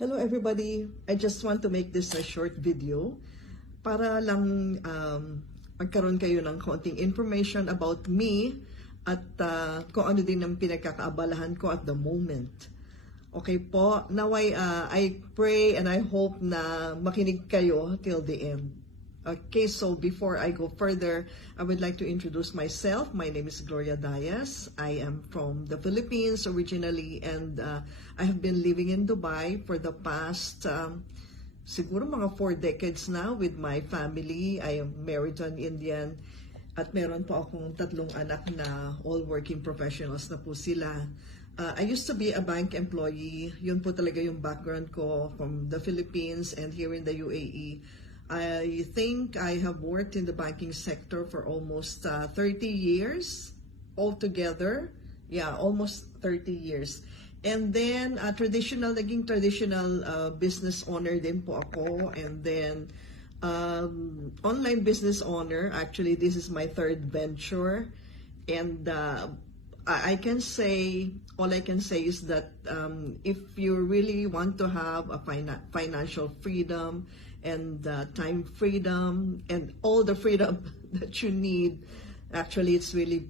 Hello everybody! I just want to make this a short video para lang magkaroon kayo ng konting information about me at kung ano din ang pinagkakaabalahan ko at the moment. Okay po, now I pray and I hope na makinig kayo till the end. Okay, so before I go further, I would like to introduce myself. My name is Gloria Diaz. I am from the Philippines originally, and I have been living in Dubai for the past siguro mga 4 decades now with my family. I am married to an Indian at meron po akong 3 anak na all working professionals na po sila. I used to be a bank employee. Yun po talaga yung background ko from the Philippines and here in the UAE. I think I have worked in the banking sector for almost 30 years altogether. Yeah, almost 30 years. And then naging traditional business owner din po ako. And then online business owner. Actually, this is my 3rd venture. And I can say, all I can say is that if you really want to have a financial freedom and time freedom and all the freedom that you need, actually it's really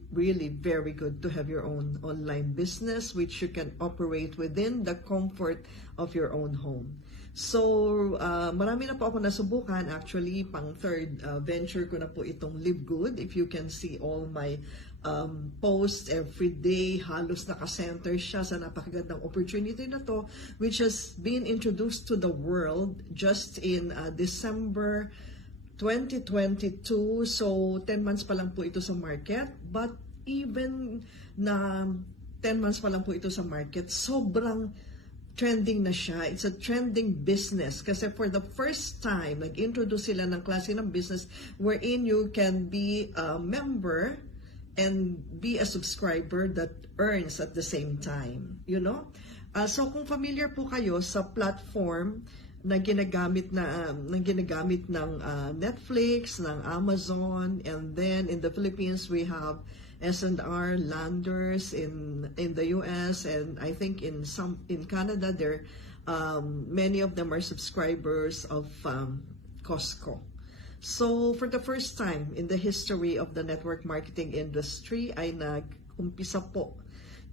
very good to have your own online business which you can operate within the comfort of your own home. So marami na po ako nasubukan. Actually, pang 3rd venture ko na po itong Live Good. If you can see all my posts every day, halos nakasenter siya sa napakagandang opportunity na to, which has been introduced to the world just in December 2022. So 10 months pa lang po ito sa market, but even na 10 months pa lang po ito sa market, sobrang trending na siya. It's a trending business kasi for the first time, nag-introduce sila ng klase ng business wherein you can be a member and be a subscriber that earns at the same time, you know? So kung familiar po kayo sa platform na ginagamit ng Netflix, ng Amazon, and then in the Philippines we have S&R, Landers in the US, and I think in Canada there many of them are subscribers of Costco. So for the first time in the history of the network marketing industry ay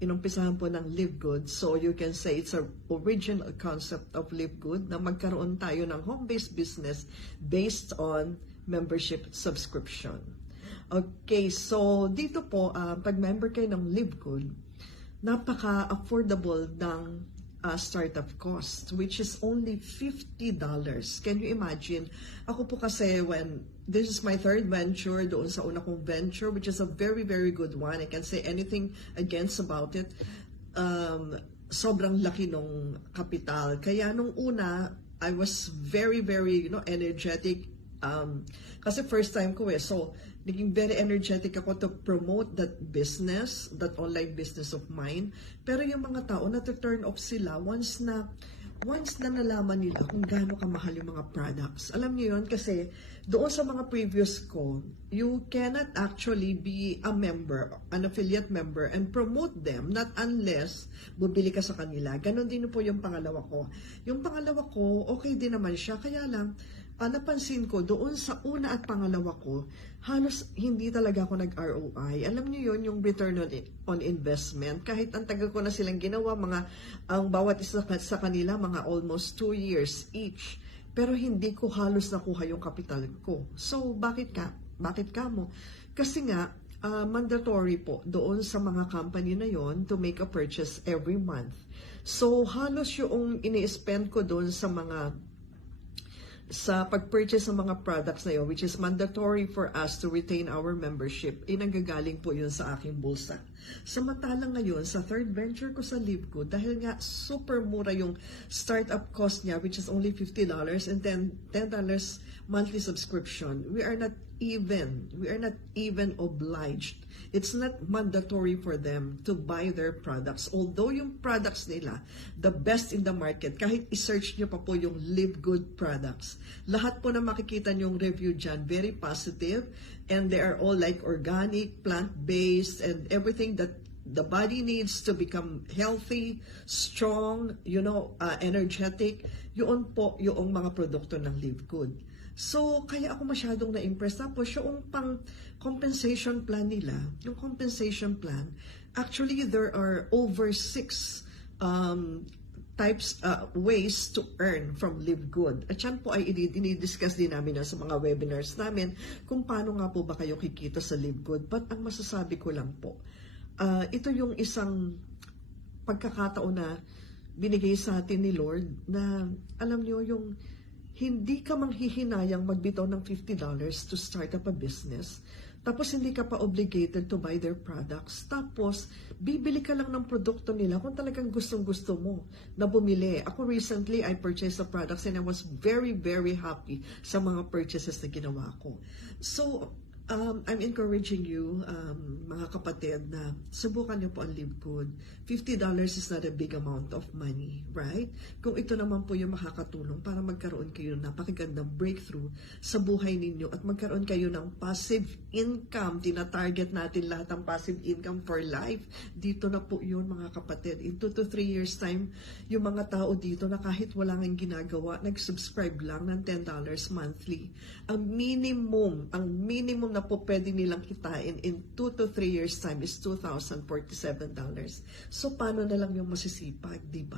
inumpisahan po ng Live Good. So you can say it's a original concept of Live Good na magkaroon tayo ng home-based business based on membership subscription. Okay, so dito po, pag member kayo ng Live Good, napaka-affordable ng startup cost, which is only $50. Can you imagine? Ako po kasi this is my 3rd venture doon sa una kong venture, which is a very good one. I can't say anything against about it. Sobrang laki nung kapital. Kaya nung una, I was very energetic. Kasi first time ko so naging very energetic ako to promote that business, that online business of mine. Pero yung mga tao turn off sila once na nalaman nila kung gaano kamahal yung mga products. Alam niyo yun kasi doon sa mga previous ko, you cannot actually be a member, an affiliate member, and promote them not unless bubili ka sa kanila. Ganon din po yung pangalawa ko. Yung pangalawa ko, okay din naman siya, kaya lang napansin ko doon sa una at pangalawa ko, halos hindi talaga ako nag-ROI. Alam niyo yun, yung return on investment. Kahit ang tagal ko na silang ginawa, ang bawat isa sa kanila, mga almost 2 years each. Pero hindi ko halos nakuha yung kapital ko. So, bakit ka mo? Kasi nga, mandatory po doon sa mga company na yon to make a purchase every month. So, halos yung ini-spend ko doon sa pag-purchase ng mga products na yun, which is mandatory for us to retain our membership, nanggagaling po yun sa aking bulsa. Samantalang ngayon, sa 3rd venture ko sa Live Good, dahil nga super mura yung startup cost niya, which is only $50 and then $10 monthly subscription, we are not even obliged. It's not mandatory for them to buy their products. Although yung products nila, the best in the market, kahit i-search nyo pa po yung Live Good products, lahat po na makikita nyong review dyan, very positive, and they are all like organic, plant-based, and everything that the body needs to become healthy, strong, energetic. Yun po yung mga produkto ng Live Good. So, kaya ako masyadong na-impress. Tapos, yung pang compensation plan nila, yung compensation plan, actually, there are over 6 ways to earn from Live Good. At yan po ay dinidiscuss din namin sa mga webinars namin kung paano nga po ba kayo kikita sa Live Good. But ang masasabi ko lang po, ito yung isang pagkakataon na binigay sa atin ni Lord na alam niyo yung hindi ka manghihinayang magbitaw ng $50 to start up a business. Tapos hindi ka pa obligated to buy their products. Tapos bibili ka lang ng produkto nila kung talagang gustong-gusto mo na bumili. Ako recently, I purchased the products and I was very, very happy sa mga purchases na ginawa ko. So, I'm encouraging you, mga kapatid, na subukan niyo po ang Live Good. $50 is not a big amount of money, right? Kung ito naman po yung makakatulong para magkaroon kayo ng napakagandang breakthrough sa buhay ninyo at magkaroon kayo ng passive income, tina-target natin lahat ng passive income for life. Dito na po yun, mga kapatid. In 2 to 3 years time, yung mga tao dito na kahit wala nang ginagawa, nag-subscribe lang ng $10 monthly. Ang minimum na po pwede nilang kitain in 2 to 3 years time is $2,047. So, paano na lang yung masisipag, di ba?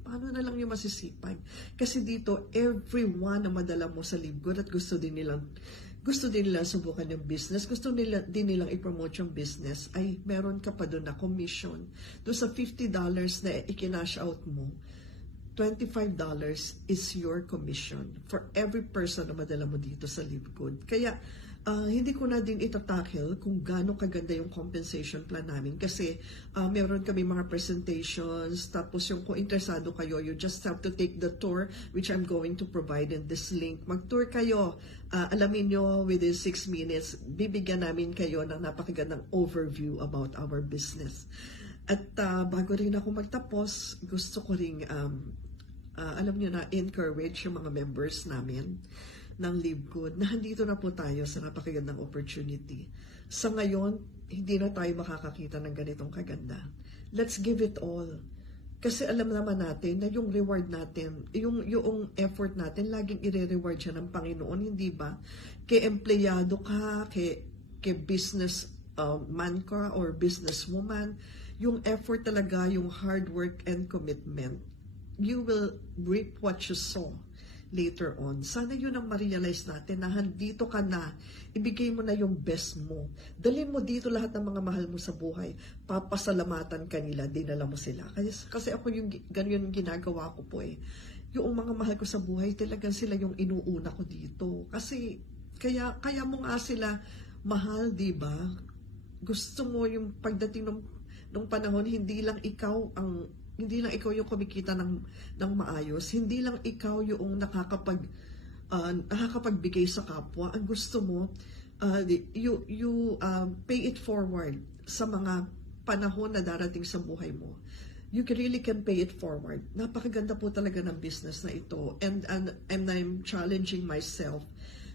Paano na lang yung masisipag? Kasi dito, everyone na madala mo sa Live Good at gusto din nilang subukan yung business, gusto din nilang i-promote yung business, ay meron ka pa doon na commission. Doon sa $50 na i-kinash out mo, $25 is your commission for every person na madala mo dito sa Live Good. Kaya, hindi ko na din itatakil kung gaano kaganda yung compensation plan namin kasi meron kami mga presentations, tapos yung kung interesado kayo, you just have to take the tour which I'm going to provide in this link. Mag-tour kayo, alamin nyo within 6 minutes, bibigyan namin kayo ng napakagandang overview about our business. At bago rin ako magtapos, gusto ko rin, alam nyo na, encourage yung mga members namin ng Live Good, na handito na po tayo sa napakagandang opportunity. Sa ngayon, hindi na tayo makakakita ng ganitong kaganda. Let's give it all. Kasi alam naman natin na yung reward natin, yung effort natin, laging i-reward siya ng Panginoon, hindi ba? Kay empleyado ka, kay business man ka or businesswoman, yung effort talaga, yung hard work and commitment, you will reap what you sow later on. Sana yun ang ma-realize natin na handito ka na, ibigay mo na yung best mo. Dalhin mo dito lahat ng mga mahal mo sa buhay. Papasalamatan ka nila, dinala mo sila. Kasi ako ganyan yung ginagawa ko po eh. Yung mga mahal ko sa buhay, talagang sila yung inuuna ko dito. Kasi, kaya mo nga sila mahal, di ba? Gusto mo yung pagdating ng panahon, hindi lang ikaw yung kumikita ng maayos, hindi lang ikaw yung nakakapagbigay sa kapwa. Ang gusto mo, you pay it forward sa mga panahon na darating sa buhay mo. You really can pay it forward. Napakaganda po talaga ng business na ito. And I'm challenging myself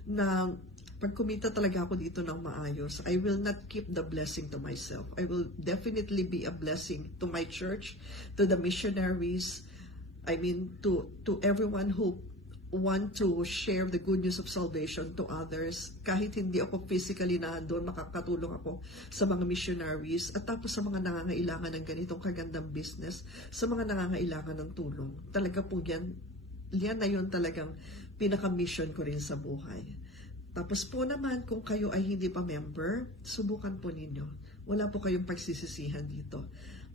na pag kumita talaga ako dito ng maayos, I will not keep the blessing to myself. I will definitely be a blessing to my church, to the missionaries, to everyone who want to share the good news of salvation to others. Kahit hindi ako physically doon, makakatulong ako sa mga missionaries at tapos sa mga nangangailangan ng ganitong kagandang business, sa mga nangangailangan ng tulong. Talaga po yan na yun talagang pinaka-mission ko rin sa buhay. Tapos po naman, kung kayo ay hindi pa member, subukan po ninyo. Wala po kayong pagsisisihan dito.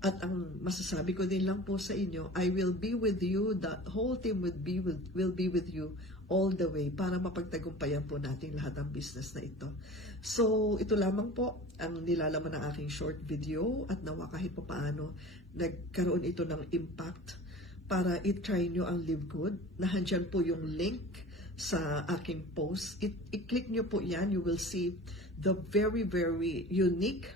At ang masasabi ko din lang po sa inyo, I will be with you, the whole team will be with you all the way para mapagtagumpayan po natin lahat ng business na ito. So, ito lamang po ang nilalaman ng aking short video at nawa kahit pa paano nagkaroon ito ng impact para i-try nyo ang Live Good. Nahandyan po yung link sa aking post. I-click nyo po yan. You will see the very, very unique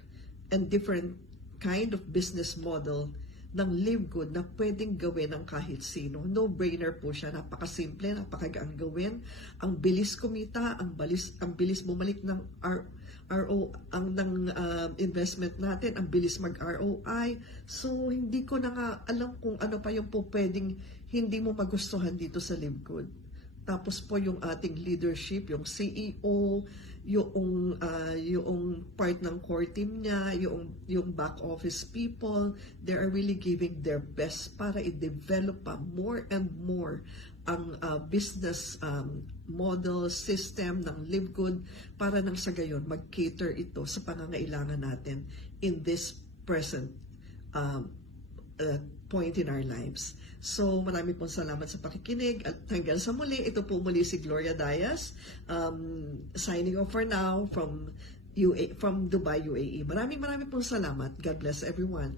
and different kind of business model ng Live Good na pwedeng gawin ng kahit sino. No-brainer po siya. Napakasimple, napakagaan gawin. Ang bilis kumita, ang bilis bumalik ng investment natin, ang bilis mag-ROI. So, hindi ko na nga alam kung ano pa yung po pwedeng hindi mo magustuhan dito sa Live Good. Tapos po yung ating leadership, yung CEO, yung part ng core team niya, yung back office people, they are really giving their best para i-develop pa more and more ang business model, system ng Live Good para nang sa gayon mag-cater ito sa pangangailangan natin in this present point in our lives. So, marami pong salamat sa pakikinig at hanggang sa muli, ito po muli si Gloria Diaz, signing off for now from Dubai, UAE. Maraming pong salamat. God bless everyone.